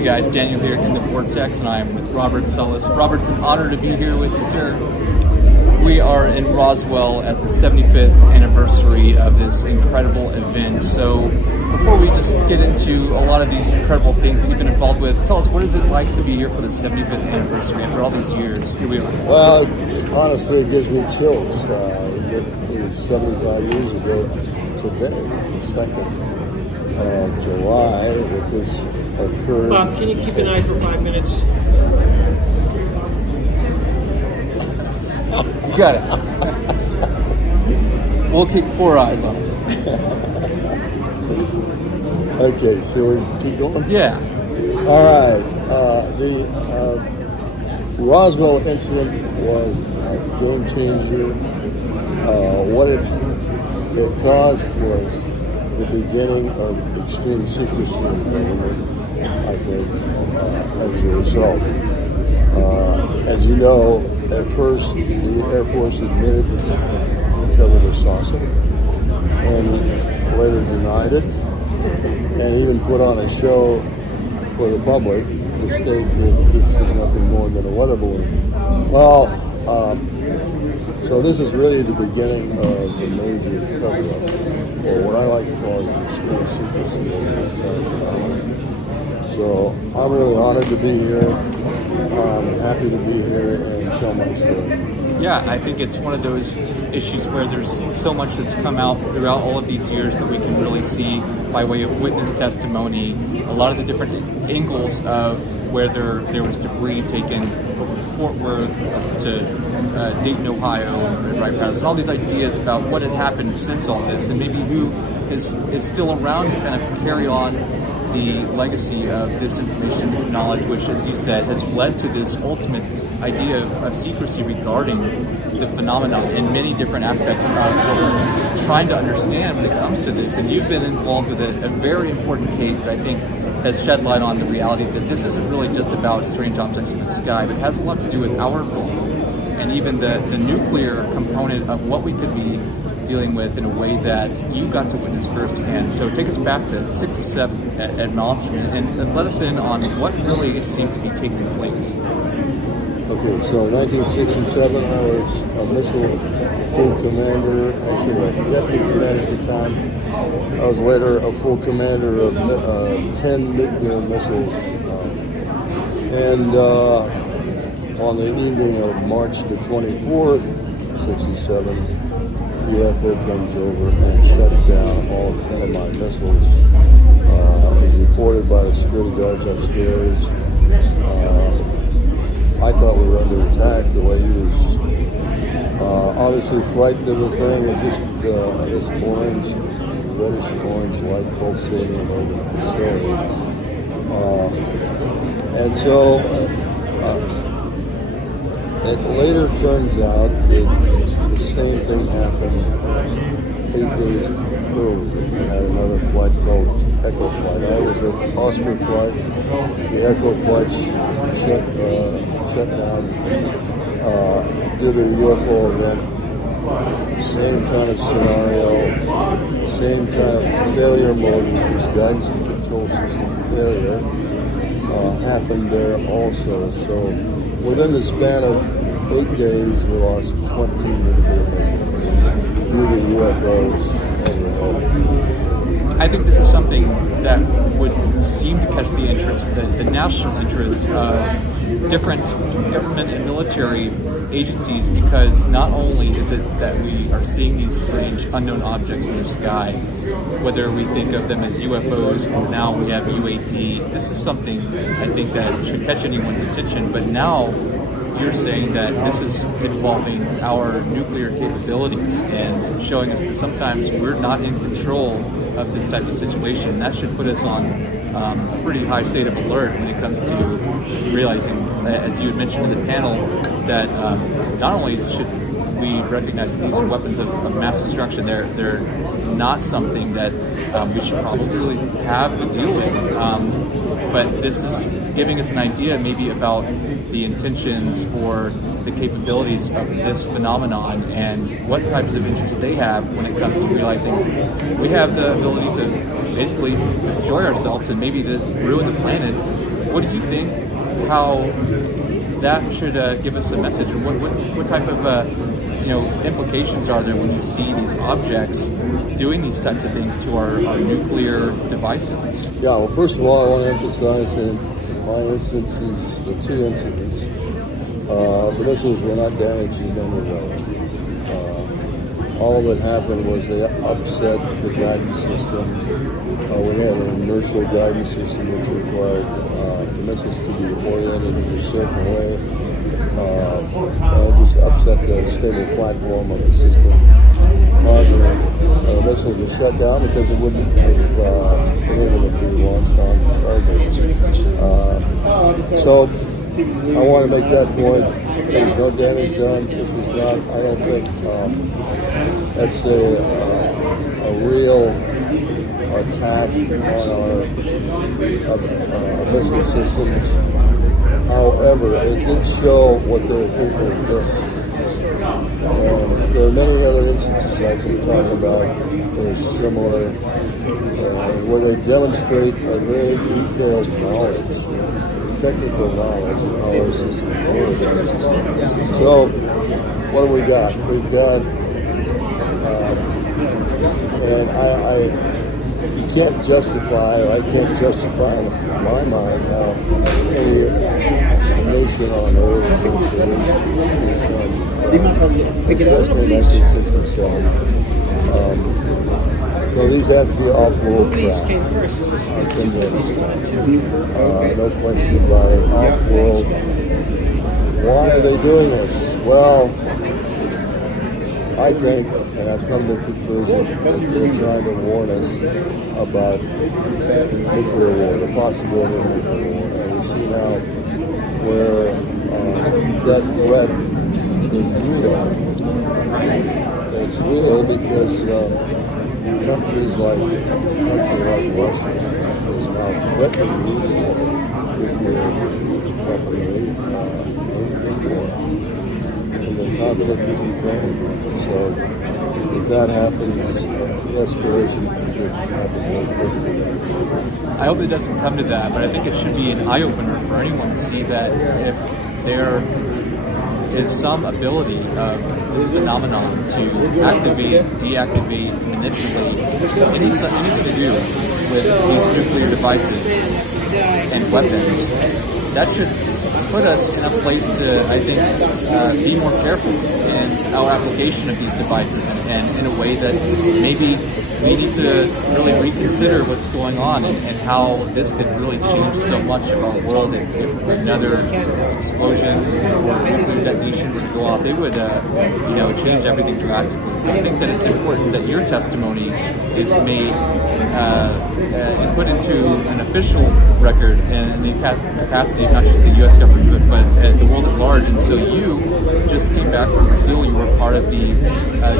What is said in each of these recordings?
Hey guys, Daniel here in the Vortex, and I am with Robert Salas. Robert, it's an honor to be here with you, sir. We are in Roswell at the 75th anniversary of this incredible event. So before we just get into a lot of these incredible things that you've been involved with, tell us, what is it like to be here for the 75th anniversary after all these years? Here we are. Well, honestly, it gives me chills. It was 75 years ago today, the 2nd of July, that this occurred. Bob, can you keep an eye for 5 minutes? You got it. We'll keep 4 eyes on it. Okay, so we keep going? Yeah. All right. The Roswell incident was a game changer. What it caused was the beginning of extreme secrecy in government, I think, as a result. As you know, at first the Air Force admitted to covered a saucer and later denied it, and even put on a show for the public to state that this is nothing more than a weather balloon. Well, so this is really the beginning of the major cover-up, or what I like to call the extreme secrecy. So I'm really honored to be here. I'm happy to be here and tell my story. Yeah, I think it's one of those issues where there's so much that's come out throughout all of these years that we can really see by way of witness testimony, a lot of the different angles of where there was debris taken over to Fort Worth, to Dayton, Ohio, and Wright Patterson, and all these ideas about what had happened since all this, and maybe who is still around to kind of carry on the legacy of this information, this knowledge, which, as you said, has led to this ultimate idea of secrecy regarding the phenomenon in many different aspects of what we're trying to understand when it comes to this. And you've been involved with a very important case that I think has shed light on the reality that this isn't really just about strange objects in the sky, but it has a lot to do with our involvement and even the nuclear component of what we could be dealing with in a way that you got to witness firsthand. So take us back to 67 at Malmstrom and let us in on what really seemed to be taking place. Okay, so in 1967 I was a missile full commander, actually a deputy commander at the time. I was later a full commander of 10 nuclear missiles. And on the evening of March the 24th, 67, UFO comes over and shuts down all 10 of my missiles. It was reported by the security guards upstairs. I thought we were under attack. The way he was obviously frightened of the thing, and just this orange, reddish orange light pulsating over the facility. And so it later turns out that the same thing happened 8 days earlier. We had another flight called Echo Flight. I was an Oscar flight. The Echo flights shut down due to the UFO event. Same kind of scenario, same kind of failure mode, which was guidance and control system failure, happened there also. So within the span of 8 days, we lost 20 nuclear missiles due to UFOs overhead. I think this is something that would seem to catch the interest, the national interest of different government and military agencies, because not only is it that we are seeing these strange unknown objects in the sky, whether we think of them as UFOs or now we have UAP, this is something I think that should catch anyone's attention. But now you're saying that this is involving our nuclear capabilities and showing us that sometimes we're not in control of this type of situation. That should put us on a pretty high state of alert when it comes to realizing, as you had mentioned in the panel, that not only should we recognize that these are weapons of mass destruction, they're not something that we should probably really have to deal with. But this is giving us an idea maybe about the intentions or the capabilities of this phenomenon and what types of interests they have when it comes to realizing we have the ability to basically destroy ourselves and maybe ruin the planet What do you think? How that should give us a message, and what type of implications are there when you see these objects doing these types of things to our nuclear devices? Yeah, well, first of all, I want to emphasize that my instances, the two incidents, the missiles were not damaged in any way. All that happened was they upset the guidance system. We had an inertial guidance system which required the missiles to be oriented in a certain way. And it just upset the stable platform of the system, causing the missiles to shut down because it wouldn't have been able to be launched on target. So I want to make that point. There was no damage done. This was not, I don't think, that's a real attack on our missile systems. However, it did show what they were capable of doing. And there are many other instances I can talk about that are similar, where they demonstrate a very detailed knowledge, technical knowledge of how our system works. So, what do we got? We've got, and you can't justify, or I can't justify in my mind how any nation on earth especially 1967. So these have to be off-world craft. No question about it. Off-world. Why are they doing this? Well, I think, and I've come to the conclusion that they're trying to warn us about nuclear war, the possibility of nuclear war. And we see now where that threat is real. It's real because countries like Russia is now threatening nuclear weaponry in war. And the conflict is Ukraine. So if that happens, escalation could happen very quickly. I hope it doesn't come to that, but I think it should be an eye-opener for anyone to see that if there is some ability of this phenomenon to activate, deactivate, manipulate, anything to do with these nuclear devices and weapons, that should put us in a place to, I think, be more careful in our application of these devices and in a way that maybe we need to really reconsider what's going on and how this could really change so much of our world if another explosion or detonations would go off. It would, change everything drastically. So I think that it's important that your testimony is made and put into an official record in the capacity of not just the U.S. government, but the world at large. And so you just came back from Brazil. You were part of the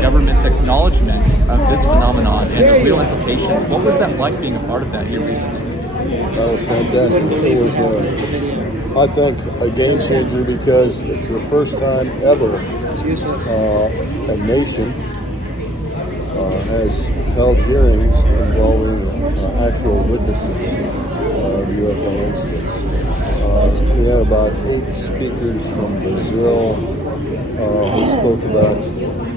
government's acknowledgement of this phenomenon and the real implications. What was that like being a part of that here recently? That was fantastic. It was, I think, a game changer because it's the first time ever a nation has held hearings involving actual witnesses of UFO incidents. We had about 8 speakers from Brazil who spoke about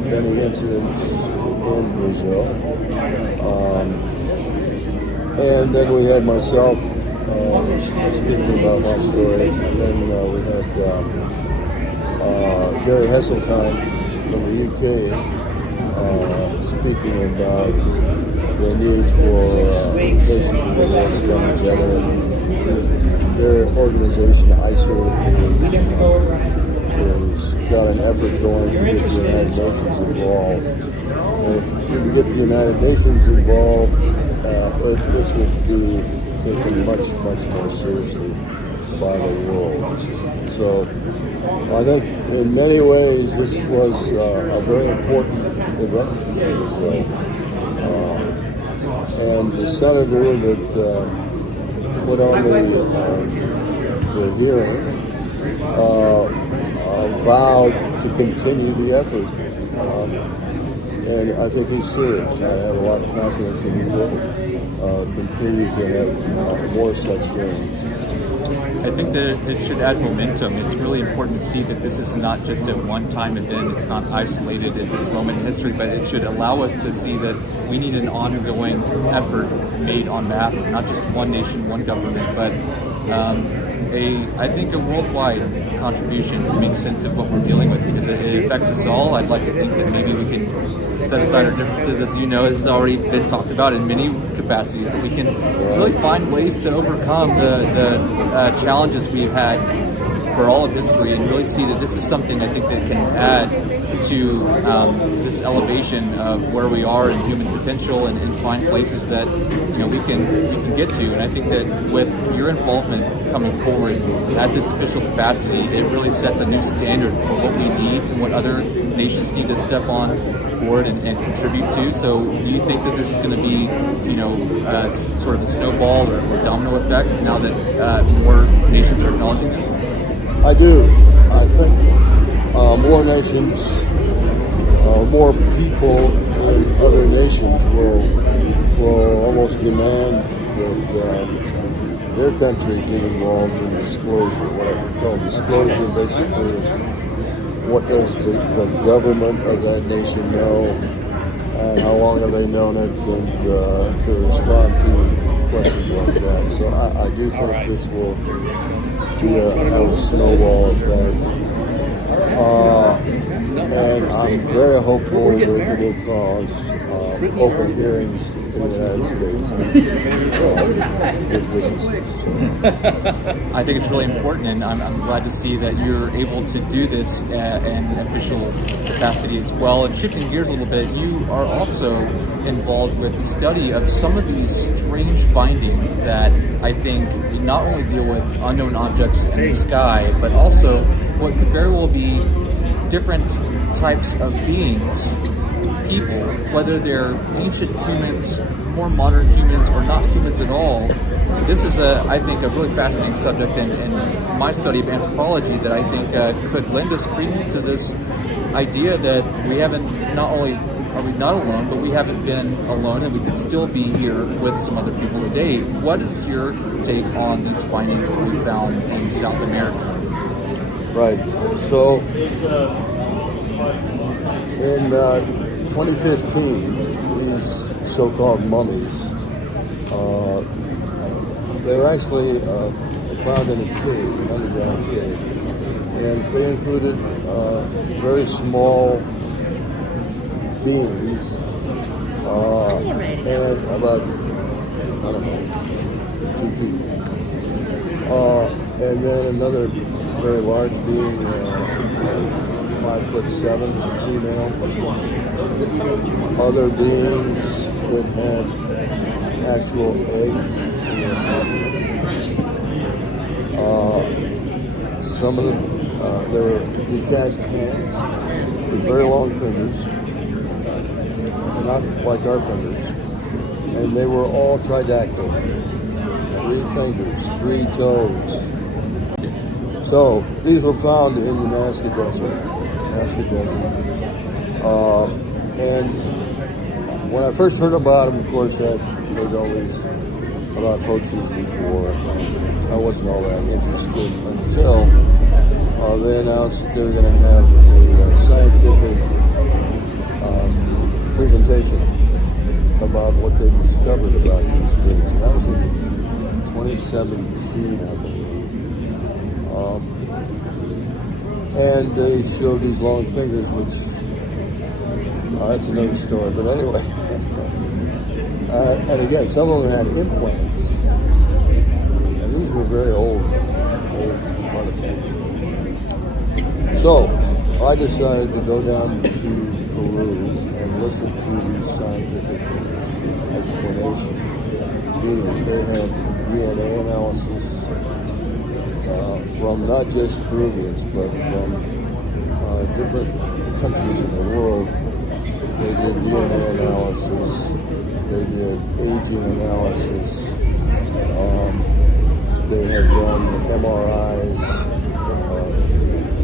many incidents in Brazil. And then we had myself speaking about my story. And then we had Gary Hesseltine from the UK speaking about the need for nations of the world to come together. Their organization, ISO, has got an effort going to get the United Nations involved. And if we get the United Nations involved, this would be taken much, much more seriously by the world. So I think in many ways this was a very important event. And the senator that put on the hearing vowed to continue the effort. And I think he's serious. I have a lot of confidence that he will continue to have more such hearings. I think that it should add momentum. It's really important to see that this is not just a one-time event. It's not isolated at this moment in history, but it should allow us to see that we need an ongoing effort made on behalf of not just one nation, one government, but I think a worldwide contribution to make sense of what we're dealing with, because it affects us all. I'd like to think that maybe we can set aside our differences, as you know, this has already been talked about in many capacities, that we can really find ways to overcome the challenges we've had for all of history, and really see that this is something I think that can add to this elevation of where we are in human potential, and find places that we can get to. And I think that with your involvement coming forward at this official capacity, it really sets a new standard for what we need and what other nations need to step on board and contribute to. So do you think that this is going to be sort of a snowball or domino effect now that more nations are acknowledging this? I do. I think more nations, more people in other nations will almost demand that their country get involved in disclosure. What I would call disclosure, basically, what does the government of that nation know, and how long have they known it, and to respond to questions like that. So I do think this will have a snowball effect. And I'm very hopeful that it will cause open hearings in the United States with witnesses. I think it's really important, and I'm glad to see that you're able to do this in an official capacity as well. And shifting gears a little bit, you are also involved with the study of some of these strange findings that I think not only deal with unknown objects in the sky, but also what could very well be different types of beings, people, whether they're ancient humans, more modern humans, or not humans at all. This is, I think, a really fascinating subject in my study of anthropology that I think could lend us credence to this idea that we haven't, not only are we not alone, but we haven't been alone, and we could still be here with some other people today. What is your take on these findings that we found in South America? Right. So, in 2015, these so-called mummies, they were actually found in a cave, an underground cave, and they included very small beings, and about, 2 feet. And then another very large being, 5'7", female. Other beings that had actual eggs in their abdomen. Some of them, they were detached hands with very long fingers, not like our fingers, and they were all tridactyl, 3 fingers, 3 toes. So these were found in the Nazca Desert. And when I first heard about them, of course, there's always about hoaxes before. I wasn't all that interested until they announced that they were going to have a scientific presentation about what they discovered about these things. And that was in 2017, I believe. And they showed these long fingers, which, that's another story, but anyway. And again, some of them had implants. And these were very old artifacts. So, I decided to go down to Peru and listen to these scientific explanations. They had DNA analysis from not just Peruvians, but from different countries in the world. They did DNA analysis, they did aging analysis, they had done MRIs,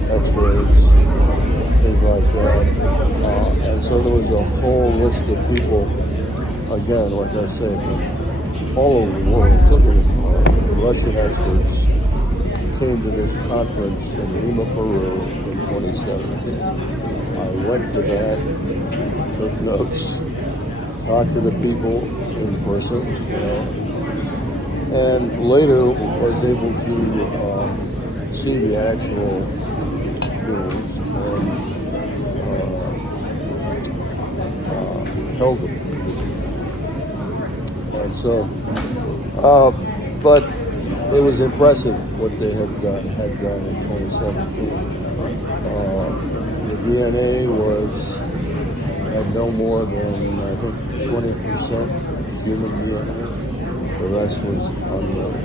X-rays, things like that. And so there was a whole list of people, again, like I say, from all over the world, including Russian experts, came to this conference in Lima, Peru in 2017. I went to that, took notes, talked to the people in person, and later was able to see the actual beings and held them. And so, but it was impressive what they had done in 2017. The DNA had no more than, I think, 20% human DNA. The rest was unknown.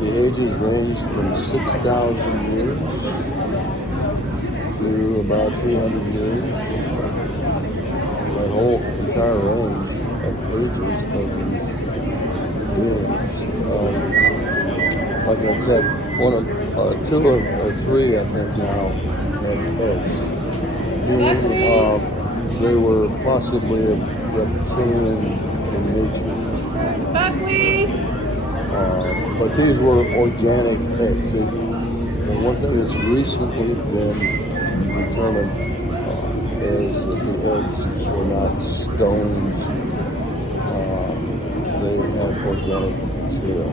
The ages ranged from 6,000 years to about 300 years. That whole entire range of ages of these beings. Like I said, two or three, I think now, had heads. Meaning they were possibly reptilian in nature. Buckley! But these were organic eggs. And what that has recently been determined is that the eggs were not stoned. They had organic material.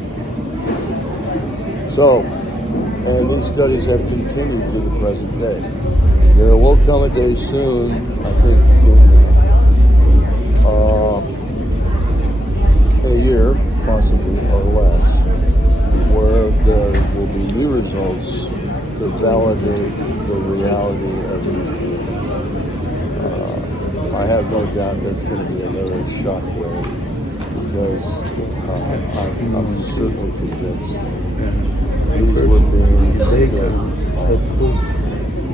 So, and these studies have continued to the present day. There will come a day soon, I think in a year, possibly, or less, where there will be new results to validate the reality of these beings. I have no doubt that's going to be another shockwave, because I'm certainly convinced these were beings that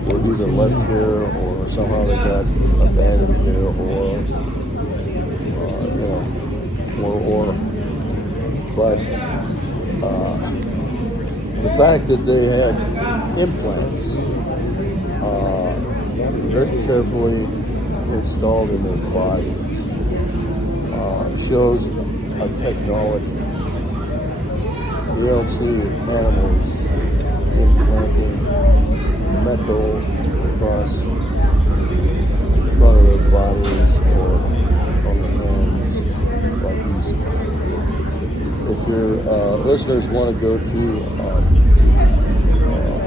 were either left here or somehow they got abandoned here, but the fact that they had implants very carefully installed in their body shows a technology. You don't see animals implanting metal across the front of their bodies or on the hands like these. If your listeners want to go to,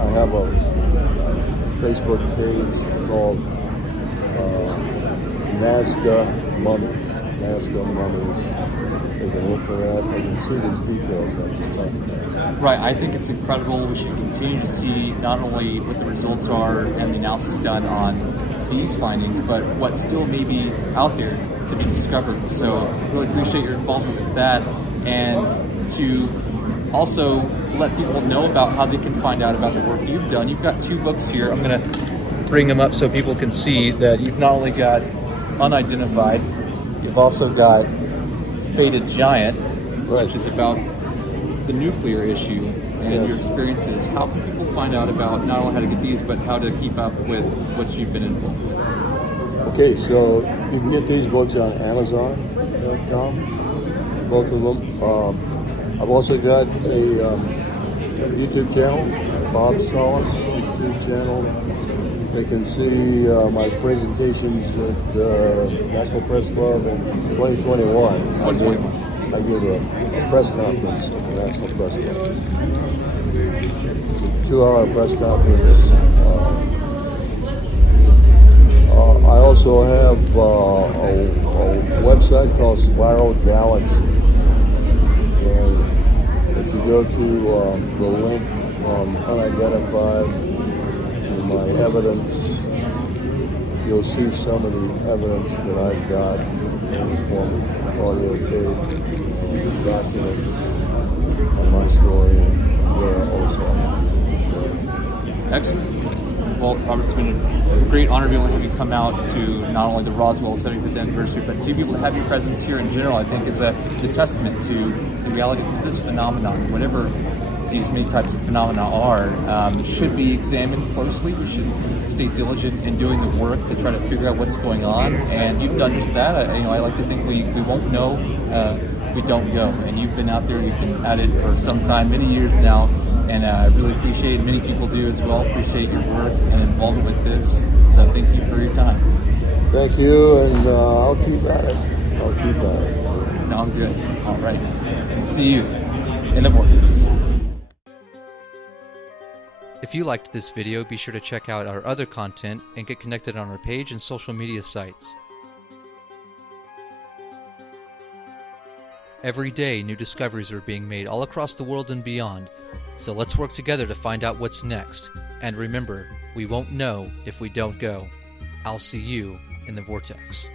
I have a Facebook page called Nazca Mummies. Nazca Mummies. They can look for that and can see these details I just talked about. Right, I think it's incredible. We should continue to see not only what the results are and the analysis done on these findings, but what still may be out there to be discovered. So really appreciate your involvement with that, and to also let people know about how they can find out about the work you've done. You've got 2 books here. I'm going to bring them up so people can see that you've not only got Unidentified, you've also got Faded Giant, which is about the nuclear issue and your experiences. How can people find out about not only how to get these, but how to keep up with what you've been involved with? Okay, so you can get these books on Amazon.com, both of them. I've also got a YouTube channel, Bob Salas YouTube channel. They can see my presentations at the National Press Club in 2021. I did a press conference at the National Press Club. It's a 2-hour press conference. I also have a website called Spiral Galaxy. And if you go to the link from Unidentified, my evidence, you'll see some of the evidence that I've got in this form of audio tape, documents on my story there also. Excellent. Well, Robert, it's been a great honor to be able to have you come out to not only the Roswell 75th anniversary, but to be able to have your presence here in general, I think is a testament to the reality of this phenomenon. Whatever these many types of phenomena are, should be examined closely. We should stay diligent in doing the work to try to figure out what's going on, and you've done just that. I like to think we won't know if we don't go. And you've been out there, you've been at it for some time, many years now, and I really appreciate it. Many people do as well. Appreciate your work and involvement with this. So thank you for your time. Thank you, and I'll keep at it. I'll keep at it. So. Sounds good. All right. And see you in the Vortex. If you liked this video, be sure to check out our other content and get connected on our page and social media sites. Every day, new discoveries are being made all across the world and beyond, so let's work together to find out what's next. And remember, we won't know if we don't go. I'll see you in the Vortex.